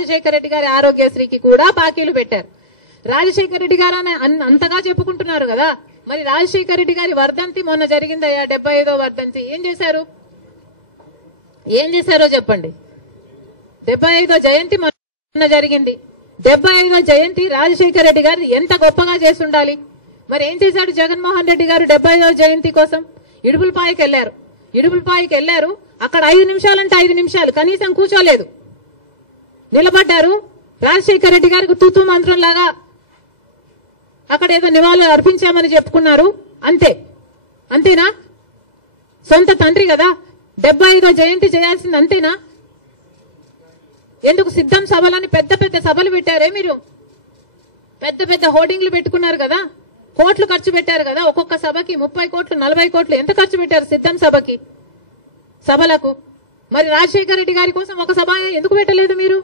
రాజశేఖర రెడ్డి గారి ఆరోగ్యశ్రీకి కూడా బాకీలు పెట్టారు. రాజశేఖర రెడ్డి గారు అంతగా చెప్పుకుంటున్నారు కదా, మరి రాజశేఖర రెడ్డి గారి వర్ధంతి మొన్న జరిగిందయ్యా, 75వ వర్ధంతి. ఏం చేశారో చెప్పండి. 75వ జయంతి మొన్న జరిగింది. 75వ జయంతి రాజశేఖర రెడ్డి గారు ఎంత గొప్పగా చేసి ఉండాలి. మరి ఏం చేశాడు జగన్మోహన్ రెడ్డి గారు 75వ జయంతి కోసం? ఇడుపులపాయకి వెళ్లారు. అక్కడ 5 నిమిషాలంటే 5 నిమిషాలు కనీసం కూర్చోలేదు, నిలబడ్డారు. రాజశేఖర రెడ్డి గారికి తూతూ మంత్రం లాగా అక్కడ ఏదో నివాళులు అర్పించామని చెప్పుకున్నారు. అంతేనా? సొంత తండ్రి కదా, 75వ జయంతి చేయాల్సింది అంతేనా? ఎందుకు సిద్ధం సభలని పెద్ద పెద్ద సభలు పెట్టారే మీరు? పెద్ద పెద్ద హోర్డింగ్లు పెట్టుకున్నారు కదా, కోట్లు ఖర్చు పెట్టారు కదా, ఒక్కొక్క సభకి 30 కోట్లు 40 కోట్లు ఎంత ఖర్చు పెట్టారు సిద్ధం సభలకు? మరి రాజశేఖర రెడ్డి గారి కోసం ఒక సభ ఎందుకు పెట్టలేదు మీరు?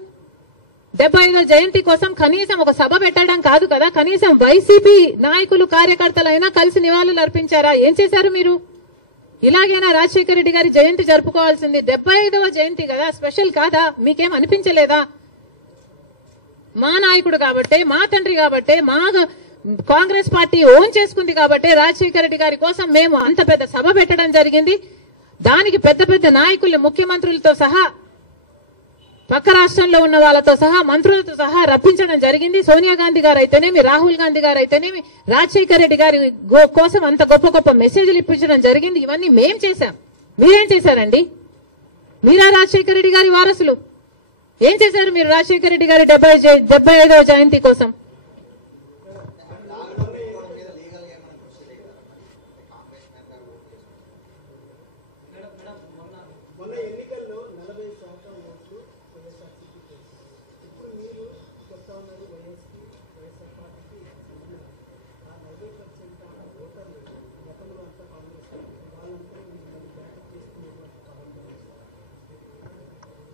75వ జయంతి కోసం కనీసం ఒక సభ పెట్టడం కాదు కదా, కనీసం వైసీపీ నాయకులు కార్యకర్తలైనా కలిసి నివాళులు అర్పించారా? ఏం చేశారు మీరు? ఇలాగైనా రాజశేఖర రెడ్డి గారి జయంతి జరుపుకోవాల్సింది. 75వ జయంతి కదా, స్పెషల్ కాదా? మీకేం అనిపించలేదా? మా నాయకుడు కాబట్టే, మా తండ్రి కాబట్టే, మా కాంగ్రెస్ పార్టీ ఓన్ చేసుకుంది కాబట్టే రాజశేఖర రెడ్డి గారి కోసం మేము అంత పెద్ద సభ పెట్టడం జరిగింది. దానికి పెద్ద పెద్ద నాయకులు, ముఖ్యమంత్రులతో సహా, పక్క రాష్ట్రంలో ఉన్న వాళ్ళతో సహా, మంత్రులతో సహా రప్పించడం జరిగింది. సోనియా గాంధీ గారు అయితేనేమి, రాహుల్ గాంధీ గారు అయితేనేమి, రాజశేఖర రెడ్డి గారి కోసం అంత గొప్ప గొప్ప మెసేజ్లు ఇప్పించడం జరిగింది. ఇవన్నీ మేం చేశాం. మీరేం చేశారండి? మీరా రాజశేఖర రెడ్డి గారి వారసులు? ఏం చేశారు మీరు రాజశేఖర రెడ్డి గారి 75వ జయంతి కోసం?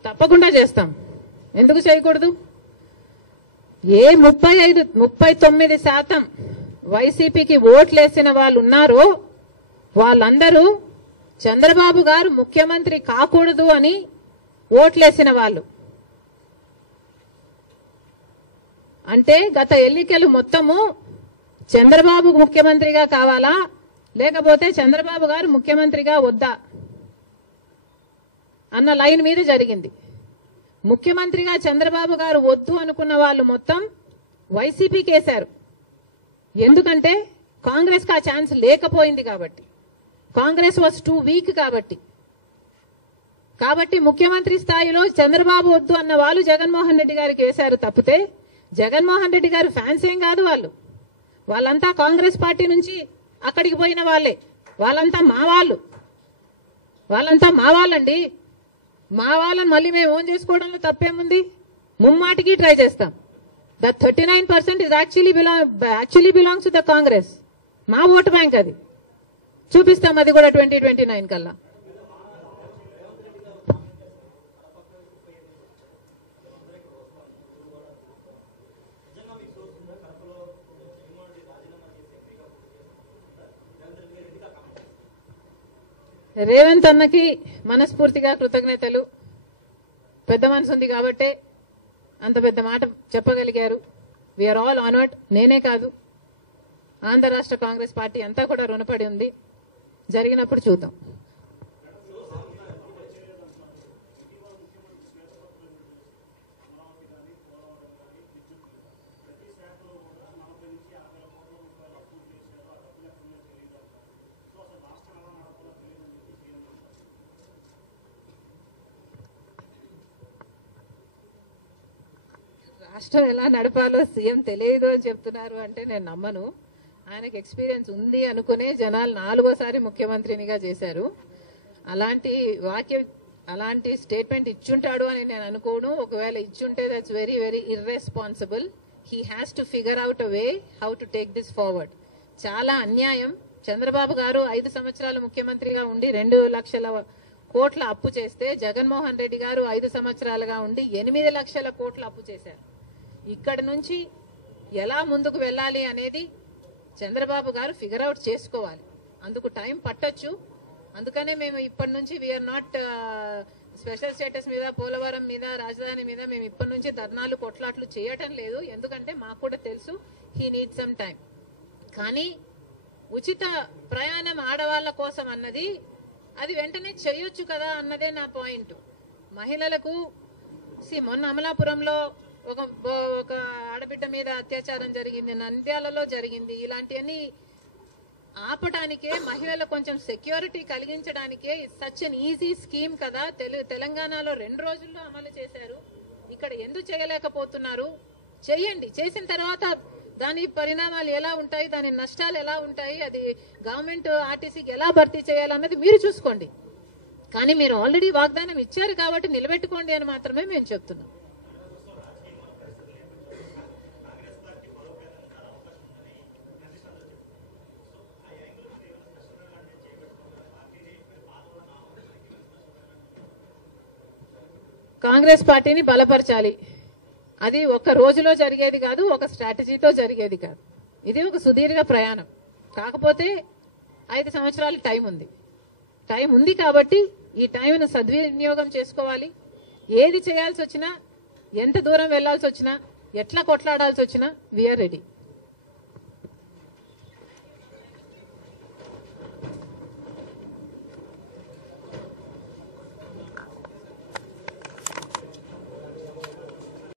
తప్పకుండా చేస్తాం, ఎందుకు చేయకూడదు? ఏ 39% వైసీపీకి ఓట్లేసిన వాళ్ళు ఉన్నారో వాళ్ళందరూ చంద్రబాబు గారు ముఖ్యమంత్రి కాకూడదు అని ఓట్లేసిన వాళ్ళు. అంటే గత ఎన్నికలు మొత్తము చంద్రబాబు ముఖ్యమంత్రిగా కావాలా, లేకపోతే చంద్రబాబు గారు ముఖ్యమంత్రిగా వద్దా అన్న లైన్ మీద జరిగింది. ముఖ్యమంత్రిగా చంద్రబాబు గారు వద్దు అనుకున్న వాళ్ళు మొత్తం వైసీపీకి వేశారు. ఎందుకంటే కాంగ్రెస్ కి ఆ ఛాన్స్ లేకపోయింది కాబట్టి, కాంగ్రెస్ వాజ్ టూ వీక్ కాబట్టి ముఖ్యమంత్రి స్థాయిలో చంద్రబాబు వద్దు అన్న వాళ్ళు జగన్మోహన్ రెడ్డి గారికి వేశారు తప్పితే జగన్మోహన్ రెడ్డి గారు ఫ్యాన్స్ ఏం కాదు. వాళ్ళంతా కాంగ్రెస్ పార్టీ నుంచి అక్కడికి పోయిన వాళ్ళే. వాళ్ళంతా మా వాళ్ళండి. మా వాళ్ళని మళ్ళీ మేము ఓన్ చేసుకోవడంలో తప్పేముంది? ముమ్మాటికి ట్రై చేస్తాం. The 39% is actually belongs to the Congress. మా ఓటు బ్యాంక్ అది. చూపిస్తాం అది కూడా 2029 కల్లా. రేవంత్ అన్నకి మనస్ఫూర్తిగా కృతజ్ఞతలు. పెద్ద మనసు ఉంది కాబట్టే అంత పెద్ద మాట చెప్పగలిగారు. We are all honoured. నేనే కాదు, ఆంధ్ర రాష్ట్ర కాంగ్రెస్ పార్టీ అంతా కూడా రుణపడి ఉంది. జరిగినప్పుడు చూద్దాం. రాష్ట్రం ఎలా నడపాలో సీఎం తెలియదు అని చెప్తున్నారు అంటే నేను నమ్మను. ఆయనకు ఎక్స్పీరియన్స్ ఉంది అనుకునే జనాలు 4వసారి ముఖ్యమంత్రినిగా చేశారు. అలాంటి స్టేట్మెంట్ ఇచ్చుంటాడు అని నేను అనుకోను. ఒకవేళ ఇచ్చుంటే that's very very irresponsible. He has to figure out a way how to take this forward. చాలా అన్యాయం. చంద్రబాబు గారు 5 సంవత్సరాలు ముఖ్యమంత్రిగా ఉండి 2 లక్షల కోట్ల అప్పు చేస్తే జగన్మోహన్ రెడ్డి గారు 5 సంవత్సరాలుగా ఉండి 8 లక్షల కోట్ల అప్పు చేశారు. ఇక్కడ నుంచి ఎలా ముందుకు వెళ్ళాలి అనేది చంద్రబాబు గారు ఫిగర్ అవుట్ చేసుకోవాలి. అందుకు టైం పట్టొచ్చు. అందుకనే మేము ఇప్పటి నుంచి వీఆర్ నాట్ స్పెషల్ స్టేటస్ మీద, పోలవరం మీద, రాజధాని మీద మేము ఇప్పటి నుంచి ధర్నాలు కొట్లాట్లు చేయటం లేదు. ఎందుకంటే మాకు కూడా తెలుసు హీ నీడ్ సమ్ టైం. కానీ ఉచిత ప్రయాణం ఆడవాళ్ల కోసం అన్నది అది వెంటనే చేయొచ్చు కదా అన్నదే నా పాయింట్. మహిళలకు మొన్న అమలాపురంలో ఒక ఆడబిడ్డ మీద అత్యాచారం జరిగింది, నంద్యాలలో జరిగింది. ఇలాంటివన్నీ ఆపడానికే, మహిళలకు కొంచెం సెక్యూరిటీ కలిగించడానికే సచ్ అన్ ఈజీ స్కీమ్ కదా. తెలంగాణలో 2 రోజుల్లో అమలు చేశారు. ఇక్కడ ఎందుకు చేయలేకపోతున్నారు? చేయండి. చేసిన తర్వాత దాని పరిణామాలు ఎలా ఉంటాయి, దాని నష్టాలు ఎలా ఉంటాయి, అది గవర్నమెంట్ ఆర్టీసీకి ఎలా భర్తీ చేయాలన్నది మీరు చూసుకోండి. కానీ మీరు ఆల్రెడీ వాగ్దానం ఇచ్చారు కాబట్టి నిలబెట్టుకోండి అని మాత్రమే మేము చెప్తున్నాం. కాంగ్రెస్ పార్టీని బలపరచాలి. అది ఒక రోజులో జరిగేది కాదు, ఒక స్ట్రాటజీతో జరిగేది కాదు. ఇది ఒక సుదీర్ఘ ప్రయాణం. కాకపోతే 5 సంవత్సరాలు టైం ఉంది కాబట్టి ఈ టైంను సద్వినియోగం చేసుకోవాలి. ఏది చేయాల్సి వచ్చినా, ఎంత దూరం వెళ్లాల్సి వచ్చినా, ఎట్లా కొట్లాడాల్సి వచ్చినా వీఆర్ రెడీ.